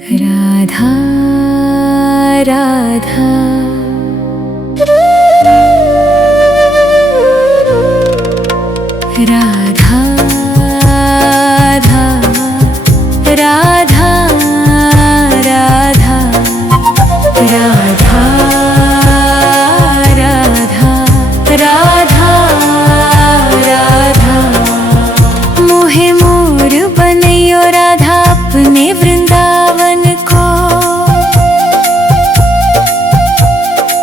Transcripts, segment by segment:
राधा राधा राधा राधा राधा राधा राधा राधा राधा मोहे मोर बनैयो राधा अपने वृंदावन को।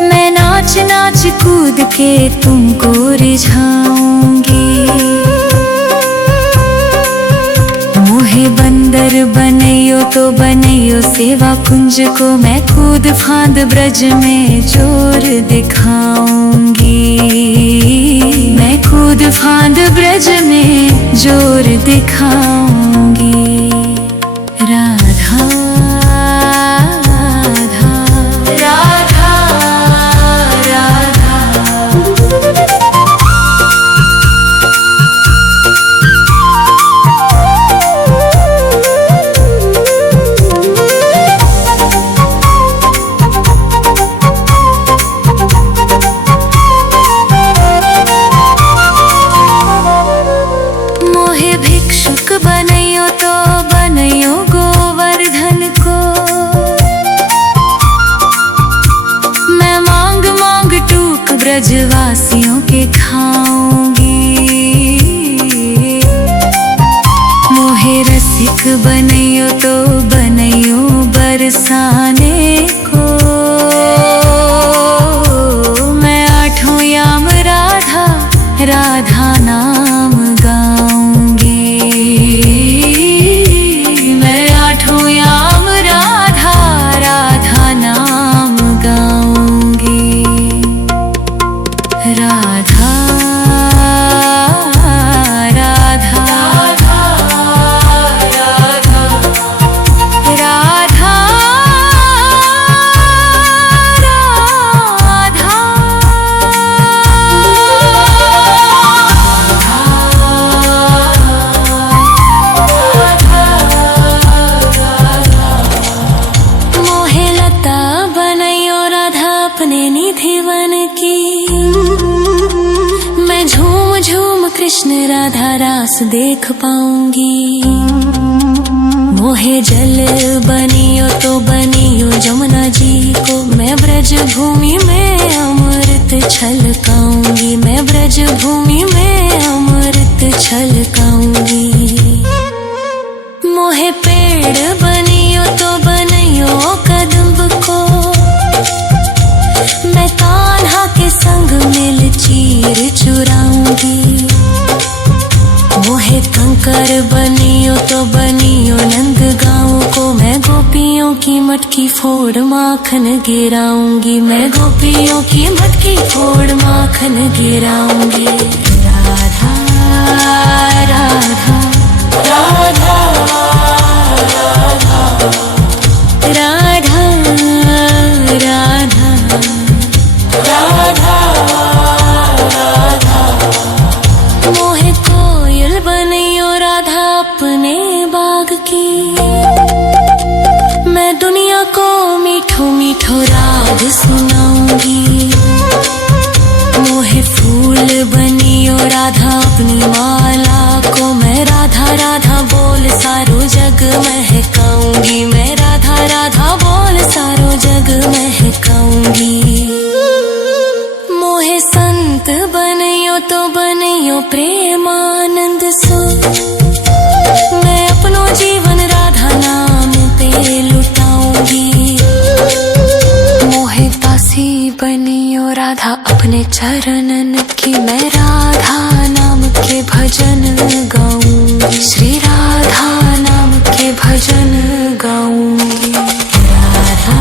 मैं नाच नाच कूद के तुमको रिझाऊंगी। मोहे बंदर बनैयो तो बनैयो सेवा कुंज को। मैं कूद फांद ब्रज में जोर दिखाऊंगी। मैं कूद फांद ब्रज में जोर दिखाऊंगी। राधा राधा राधा मोहे भिक्षुक बनैयो तो बनैयो गोवर्धन को। मैं मांग मांग टूक ब्रजवासियों के खाऊंगी। मोहे रसिक बनैयो तो बनैयो बरसाने को। मैं आठों याम राधा राधा नाम गाऊंगी। मैं आठों याम राधा राधा नाम गाऊंगी। राधा राधा राधा मोहे लता बनैयो राधा अपने निधि वन की। मैं झूम झूम कृष्ण राधा रास देख पाऊंगी। मोहे जल बनियो तो बनियो जमुना जी को। मैं ब्रज भूमि में अमृत छलकाऊंगी। मैं ब्रज भूमि में अमृत छलकाऊंगी। मोहे पेड़ बनियो तो बनियो कदम्ब को। मैं कान्हा के संग मिल चीर चुराऊंगी। मोहे कंकर बनियो तो बनियो नंद गाँव को। मैं गोपियों की मटकी फोड़ माखन गिराऊंगी। मैं गोपियों की मटकी फोड़ माखन गिराऊंगी। राधा राधा राधा राधा राधा राधा राधा मोहे कोयल बनैयो राधा अपने बाग की। मैं दुनिया को मीठो मीठो राग सुनाऊंगी। मोहे फूल बनियो राधा अपनी माला को। मैं राधा राधा बोल सारो जग महकाऊंगी। मैं राधा राधा बोल सारो जग महकाऊंगी। मोहे संत बनैयो तो बनैयो प्रेमानंद सो। मैं अपनो जीवन राधा नाम पे लुटाऊंगी। मोहे दासी बनियो राधा अपने चरणन की। मैं राधा नाम के भजन गाऊंगी। श्री राधा नाम के भजन गाऊंगी। राधा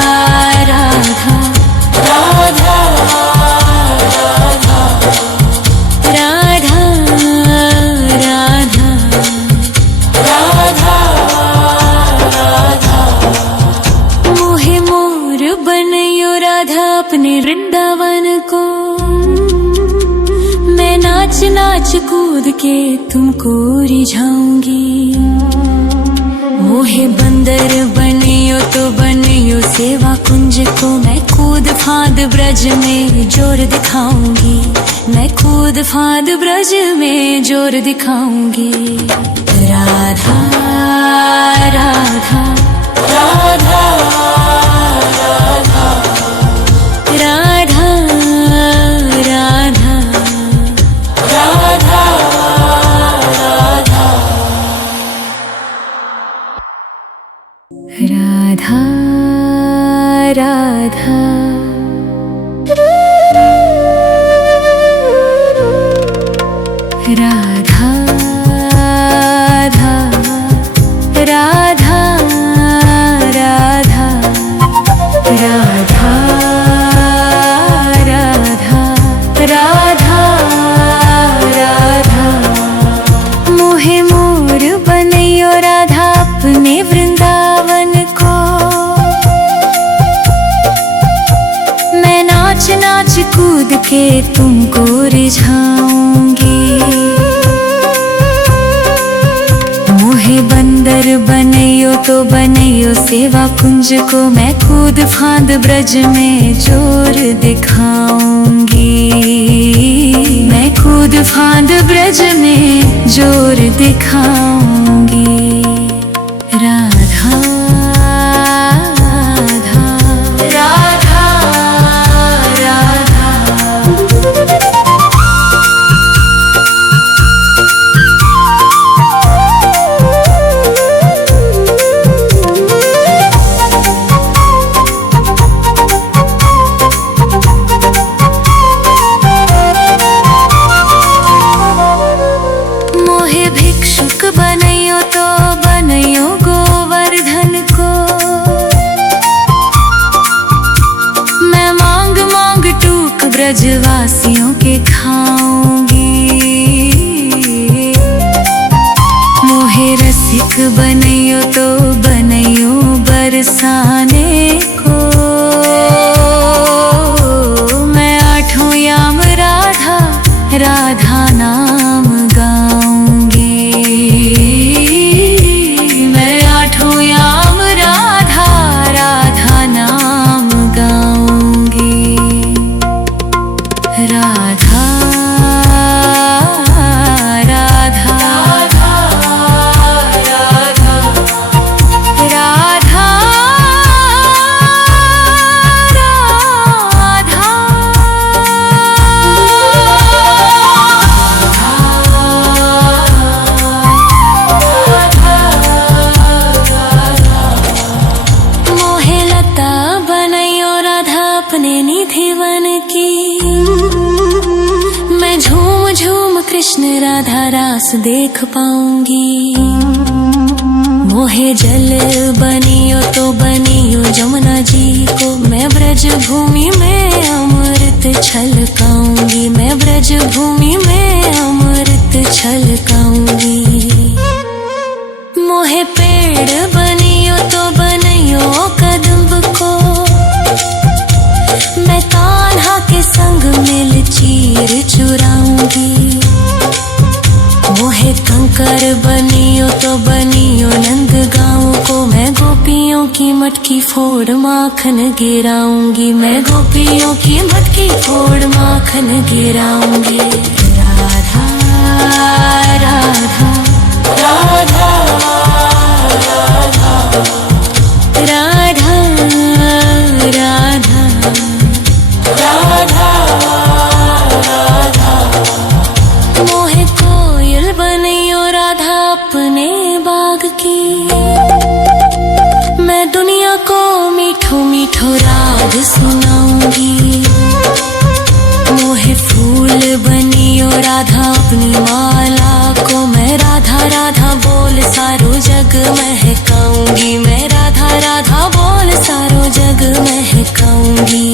राधा राधा राधा राधा राधा राधा मोहे मोर बनैयो राधा अपने वृंदावन को। मैं नाच नाच कूद के तुमको रिझाऊंगी। मोहे बंदर ब्रज में जोर दिखाऊंगी, मैं कूद फांद ब्रज में जोर दिखाऊंगी। राधा राधा राधा राधा राधा राधा राधा राधा राधा राधा राधा राधा राधा राधा राधा राधा मोहे मोर बनैयो राधा अपने वृंदावन को। मैं नाच नाच कूद के तुमको रिझाऊंगी। मोहे बंदर बनैयो तो बनैयो सेवा कुंज को, मैं कूद फांद ब्रज में जोर दिखाऊंगी। मैं कूद फांद ब्रज में जोर दिखाऊंगी। राधा राधा राधा बनैयो तो बनैयो गोवर्धन को। मैं मांग मांग टूक ब्रजवासियों के खाऊंगी। मोहे रसिक बनैयो तो बनैयो बरसाने को। मैं आठों याम राधा राधा नाम गाऊंगी। मैं आठों याम राधा राधा नाम गाऊंगी। राधा राधा राधा राधा अपने निधि वन की। मैं झूम झूम कृष्ण राधा रास देख पाऊंगी। मोहे जल बनियो तो बनियो जमुना जी को। मैं ब्रज भूमि में अमृत छलकाऊंगी। मैं ब्रज भूमि में अमृत छलकाऊंगी। मोहे पेड़ बनियो तो बनियो कदम्ब को। मैं कान्हा के संग मिल चीर चुराऊंगी। मोहे कंकर बनियो तो बनियो नंद गाँव को। मैं गोपियों की मटकी फोड़ माखन गिराऊंगी। मैं गोपियों की मटकी फोड़ माखन गिराऊंगी। राधा राधा राधा राधा राधा राधा राधा मोहे कोयल बनैयो राधा अपने बाग की। मैं दुनिया को मीठो मीठो राग सुनाऊंगी। मोहे फूल बनियो राधा अपनी माला को। मैं राधा राधा बोल सारो जग महकाऊंगी। मैं राधा राधा बोल सारो जग महकाऊंगी।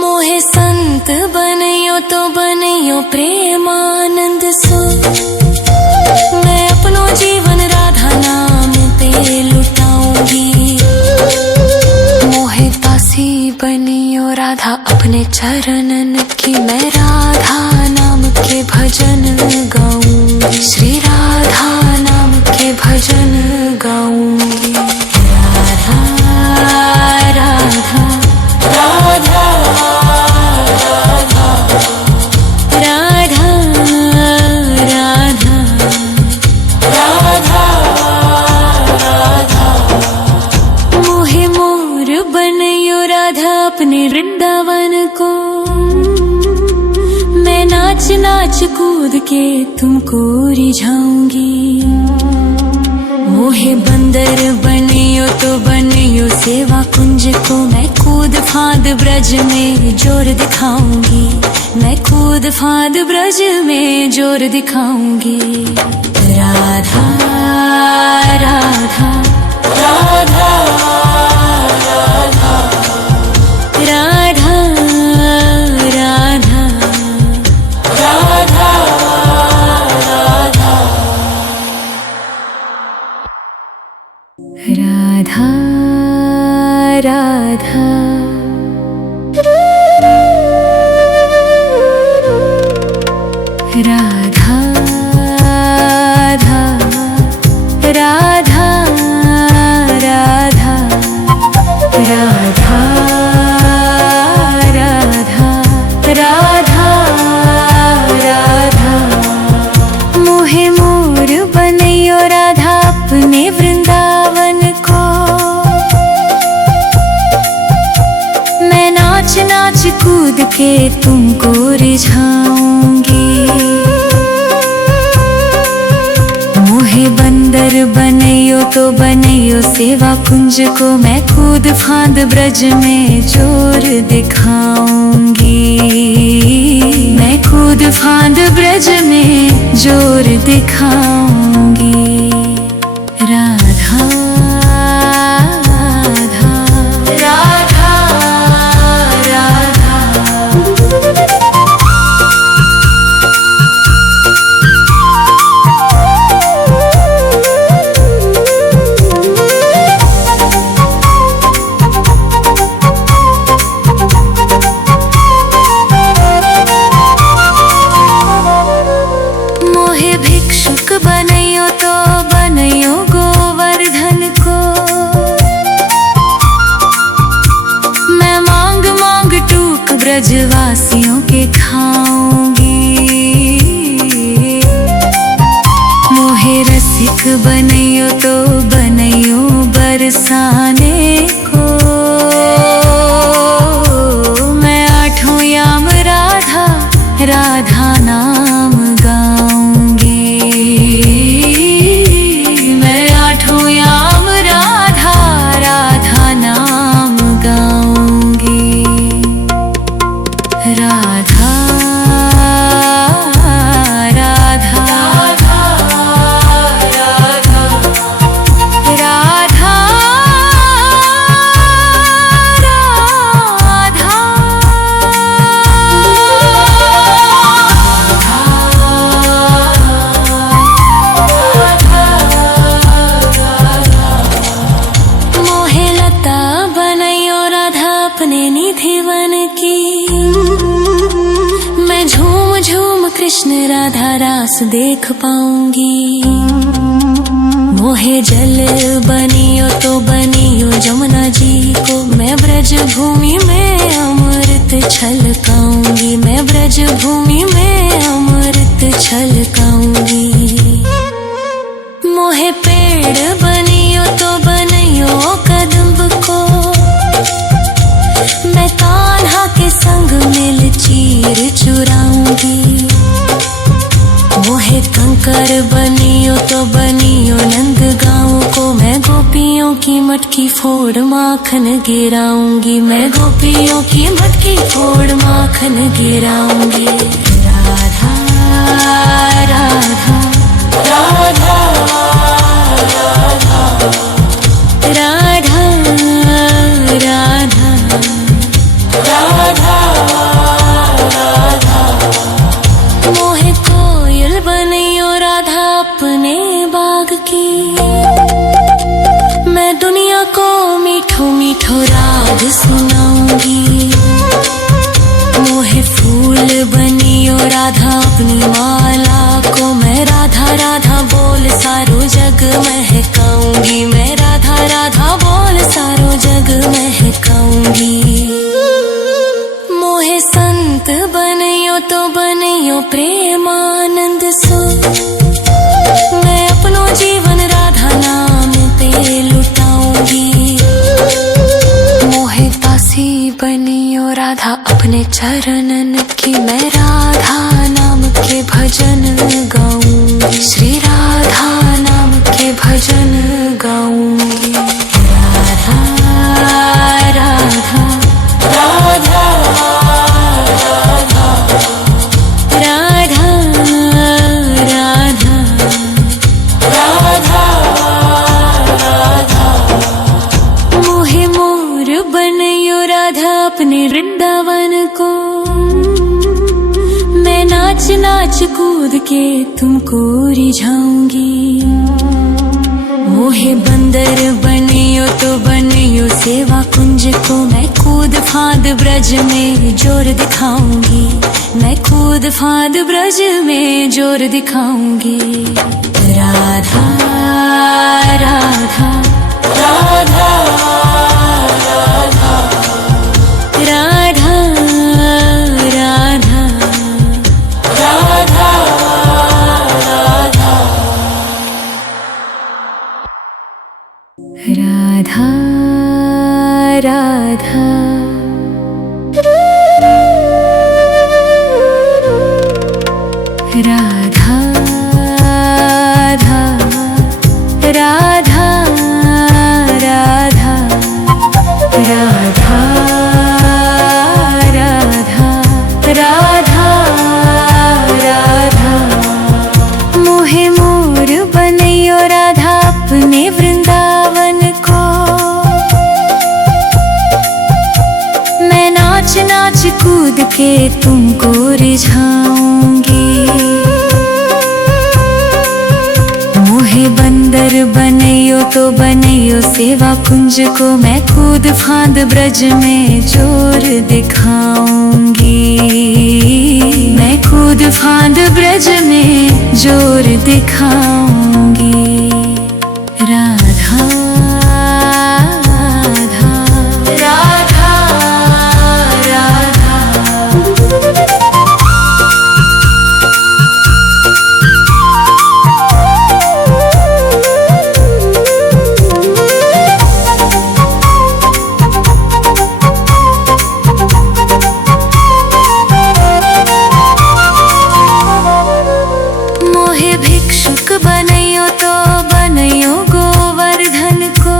मोहे संत बनैयो तो बनैयो प्रेमानंद सो। मैं अपनो जीवन राधा नाम पे लुटाऊंगी। मोहे दासी बनियो राधा अपने चरणन की। मैं राधा नाम के भजन गाऊंगी। श्री राधा नाम के भजन गाऊंगी। राधा राधा राधा कूद के तुमको रिझाऊंगी। मोहे बंदर बनियो तो बनियो सेवा कुंज को, मैं कूद फांद ब्रज में जोर दिखाऊंगी, मैं कूद फांद ब्रज में जोर दिखाऊंगी। राधा राधा राधा राधा राधा राधा राधा राधा राधा राधा राधा राधा राधा राधा राधा राधा। मोहे मोर बनैयो राधा अपने वृंदावन को, मैं नाच नाच कूद के तुमको रिझाऊंगी। मोहे बंदर बनैयो तो बनैयो सेवा कुंज को, मैं कूद फांद ब्रज में जोर दिखाऊंगी, मैं कूद फांद ब्रज में जोर दिखाऊंगी। राधा राधा राधा राधा। मोहे भिक्षुक बनैयो तो बनैयो गोवर्धन को, मैं मांग मांग टूक ब्रजवासियों के खाऊंगी। मोहे रसिक बनैयो तो बनैयो बरसाने को, मैं आठों याम राधा राधा नाम गाऊंगी, मैं आठों याम राधा राधा नाम गाऊंगी। राधा राधा राधा राधा राधा मोहे लता बनैयो राधा अपने निधि वन की, मैं झूम झूम कृष्ण राधा रास देख पाऊंगी। मोहे जल बनियो तो बनियो जमुना जी को, मैं ब्रज भूमि में अमृत छलकाऊंगी, मैं ब्रज भूमि में अमृत छलकाऊंगी। मोहे पेड़ बनियो तो बनियो कदम्ब को, मैं कान्हा के संग मिल चीर चुराऊंगी। मोहे कंकर बनियो तो बनियो नंद गाँव को, मैं गोपियों की मटकी फोड़ माखन गिराऊंगी, मैं गोपियों की मटकी फोड़ माखन गिराऊंगी। राधा राधा राधा राधा राधा राधा राधा। मोहे कोयल बनैयो राधा अपने बाग की, मैं दुनिया को मीठो मीठो राग सुनाऊंगी। मोहे फूल बनियो राधा अपनी माला को, मैं राधा राधा बोल सारो जग महकाऊंगी, मैं राधा राधा बोल सारो जग महकाऊंगी। मोहे संत बनियो तो बनियो प्रेमानंद सो, मैं अपनो जीवन राधा नाम पे लुटाऊंगी। मोहे दासी बनियो राधा अपने चरणन की, मैं राधा नाम के के भजन गाऊंगी, श्री राधा नाम के भजन गाऊंगी। राधा राधा राधा राधा राधा राधा राधा। मोहे मोर बनयो राधा अपने वृंदावन को, मैं नाच नाच कूद के तुमको रिझाऊंगी। मोहे बंदर बनियो तो बनियो सेवा कुंज को, मैं कूद फांद ब्रज में जोर दिखाऊंगी, मैं कूद फांद ब्रज में जोर दिखाऊंगी। राधा राधा राधा राधा राधा राधा राधा राधा राधा राधा राधा राधा राधा राधा राधा। मोहे मोर बनयो राधा अपने वृंदावन को, मैं नाच नाच कूद के तुमको रिझाऊंगी। मोहे बंदर बनयो तो बनयो सेवा कुंज को, मैं कूद फांद ब्रज में जोर दिखाऊंगी, मैं कूद फांद ब्रज में जोर दिखाऊंगी। राधा राधा राधा राधा। मोहे भिक्षुक बनयो तो बनयो गोवर्धन को,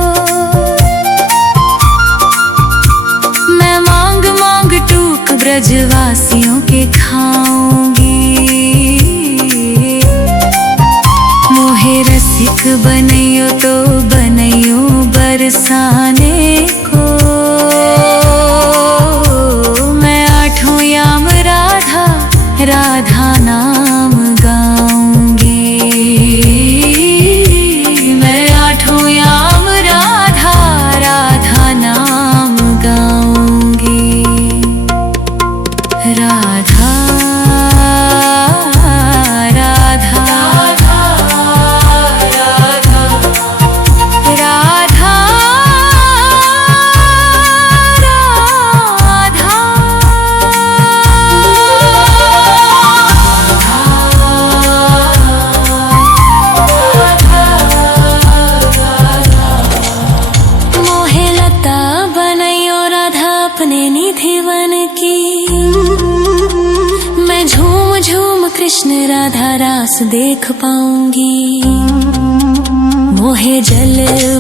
मैं मांग मांग टूक ब्रजवासियों के खाऊंगी। मोहे रसिक बनयो तो बनयो बरसाने को, मैं आठों याम राधा राधा नाम गाऊंगी, मैं आठों याम राधा राधा नाम गाऊंगी। राधा राधा राधा राधा राधा मोहे लता बनयो राधा अपने निधि वन की, मैं झूम झूम कृष्ण राधा रास देख पाऊंगी। मोहे जल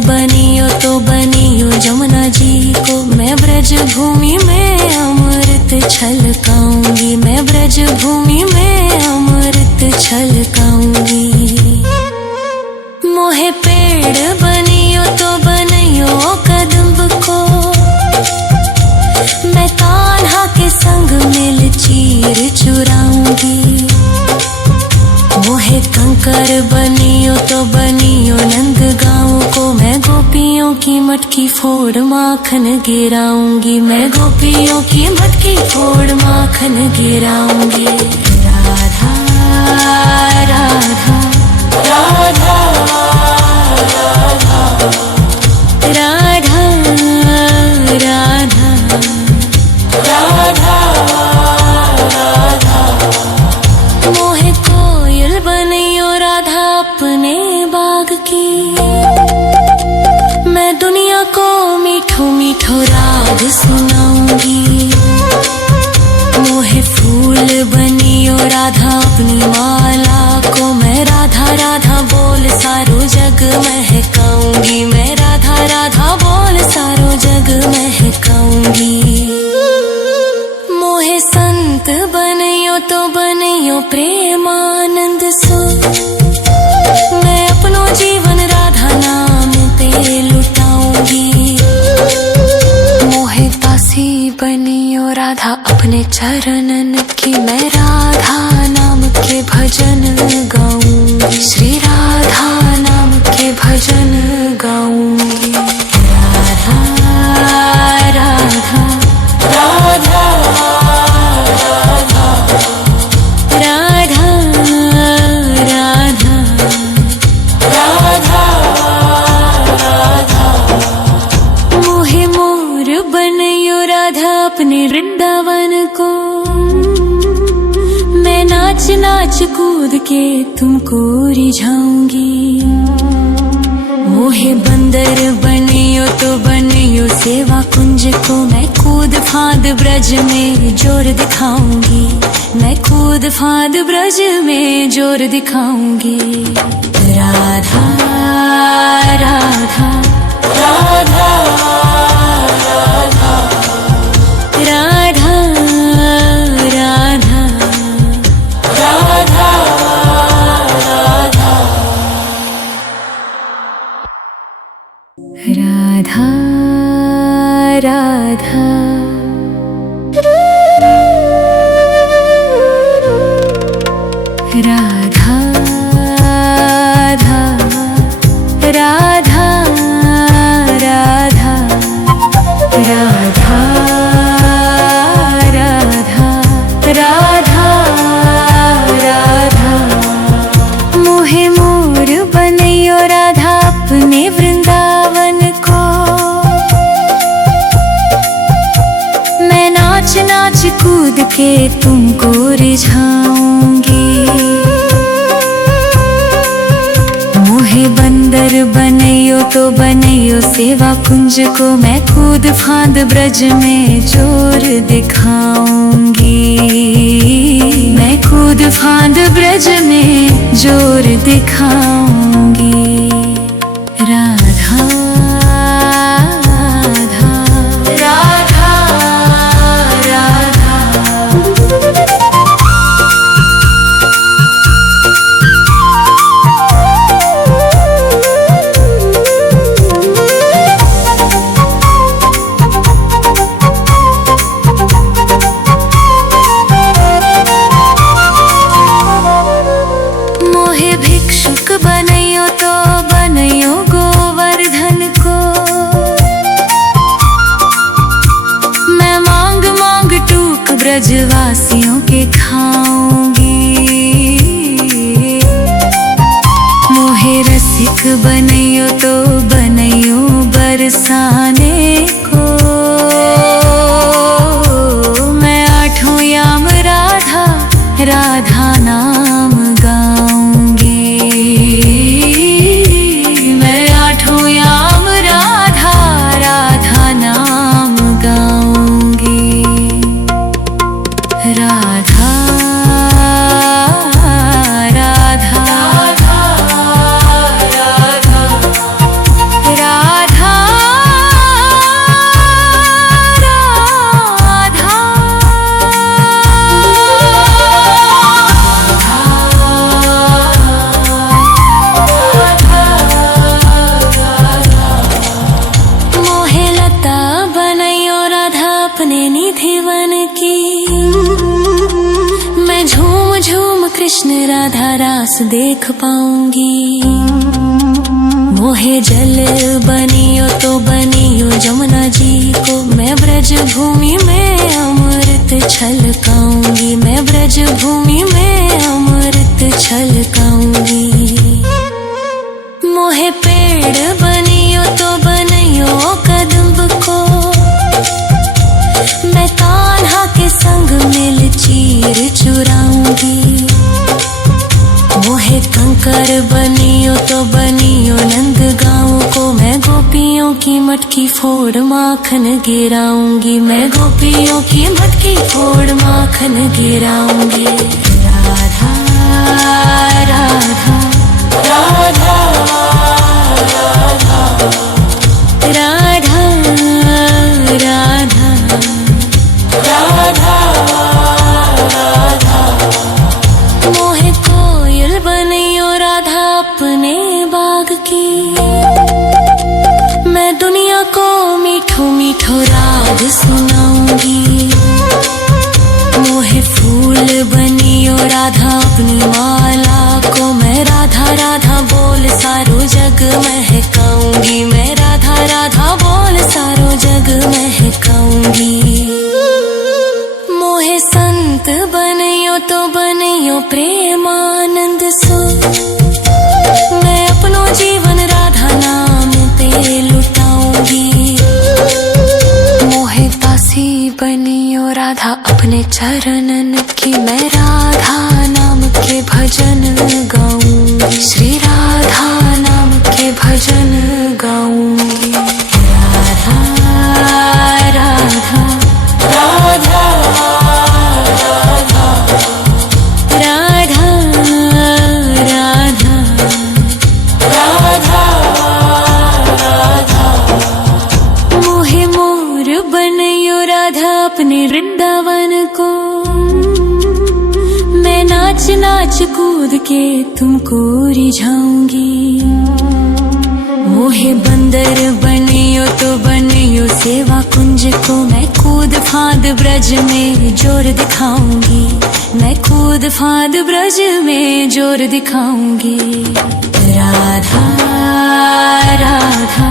बनियो तो बनियो जमुना जी को, मैं ब्रज भूमि में अमृत छलकाऊंगी, मैं ब्रज भूमि में अमृत छलकाऊंगी। मोहे पेड़ बनियो तो बनियो कदम्ब को, मैं कान्हा के संग मिल चीर चुराऊंगी। मोहे कंकर बनियो तो बनियो नंद गाँव को, मैं गोपियों की मटकी फोड़ माखन गिराऊंगी, मैं गोपियों की मटकी फोड़ माखन गिराऊंगी। राधा राधा राधा राधा राधा राधा राधा। मोहे कोयल बनियो राधा अपने बाग की, मैं दुनिया को मीठो मीठो राग सुनाऊंगी। मोहे फूल बनियो राधा अपनी माला को मैं राधा राधा बोल सारो जग महकाऊंगी, मैं राधा राधा बोल सारो जग महकाऊंगी। मोहे संत बनियो तो बनियो प्रेमानंद सो, मैं अपनो जीवन राधा नाम पे लुटाऊंगी। मोहे दासी बनियो राधा अपने चरणन की, मैं राधा नाम के भजन गाऊंगी, श्री राधा नाम के भजन गाऊंगी। राधा राधा राधा राधा राधा राधा राधा। मोहे मोर बनियो राधा अपने वृंदावन को, मैं नाच नाच कूद के तुमको रिझाऊंगी। मोहे बंदर बनियो तो बनियो सेवा कुंज को, मैं कूद फांद ब्रज में जोर दिखाऊंगी, मैं कूद फांद ब्रज में जोर दिखाऊंगी। राधा राधा राधा राधा राधा राधा राधा राधा राधा राधा राधा राधा राधा राधा राधा राधा। मोहे मोर बनियो राधा अपने वृंदावन को, मैं नाच नाच कूद के तुमको रिझाऊंगी। मोहे बंदर बनियो तो बनियो सेवा कुंज को, मैं कूद फांद ब्रज में जोर दिखाऊंगी, मैं कूद फांद ब्रज में जोर दिखाऊंगी। राधा राधा राधा राधा। मोहे भिक्षुक बनियो तो बनियो गोवर्धन को, मैं मांग मांग टूक ब्रजवासियों के खाऊंगी। मोहे रसिक बनियो तो बनियो बरसाने को, मैं आठों याम राधा राधा नाम गाऊंगी, मैं आठों याम राधा राधा नाम गाऊंगी। राधा राधा राधा राधा राधा मोहे लता बनियो राधा अपने निधिवन की, मैं झूम झूम कृष्ण राधा रास देख पाऊंगी। मोहे जल बनियो तो बनियो जमुना जी को, मैं ब्रज भूमि में अमृत छलकाऊंगी, मैं ब्रज भूमि में अमृत छलकाऊंगी। मोहे पेड़ बनियो तो बनियो कदम्ब को, मैं कान्हा के संग मिल चीर चुराऊंगी। मोहे कंकर बनियो तो बनियो नंद गाँव को, मैं गोपियों की मटकी फोड़ माखन गिराऊंगी, मैं गोपियों की मटकी फोड़ माखन गिराऊंगी। राधा राधा राधा राधा राधा राधा राधा मोहे कोयल बनियो राधा अपने बाग की मैं दुनिया को मीठो मीठो राग सुनाऊंगी मोहे फूल बनियो राधा अपनी माला को मैं राधा राधा बोल सारो जग महकाऊंगी मैं राधा राधा बोल सारो जग महकाऊंगी मोहे संत बनियो तो बनियो प्रेमानंद सो मैं अपनो जीवन राधा नाम पे लुटाऊंगी मोहे दासी बनियो राधा अपने चरणन की मैं राधा नाम के भजन गाऊंगी श्री राधा नाम के भजन गाऊंगी राधा राधा राधा राधा राधा राधा राधा मोहे मोर बनियो राधा अपने वृंदावन को मैं नाच नाच कूद के तुमको रिझाऊंगी मोहे बंदर बनियो तो बनियो सेवा कुंज को मैं कूद फांद ब्रज में जोर दिखाऊंगी मैं कूद फांद ब्रज में जोर दिखाऊंगी राधा राधा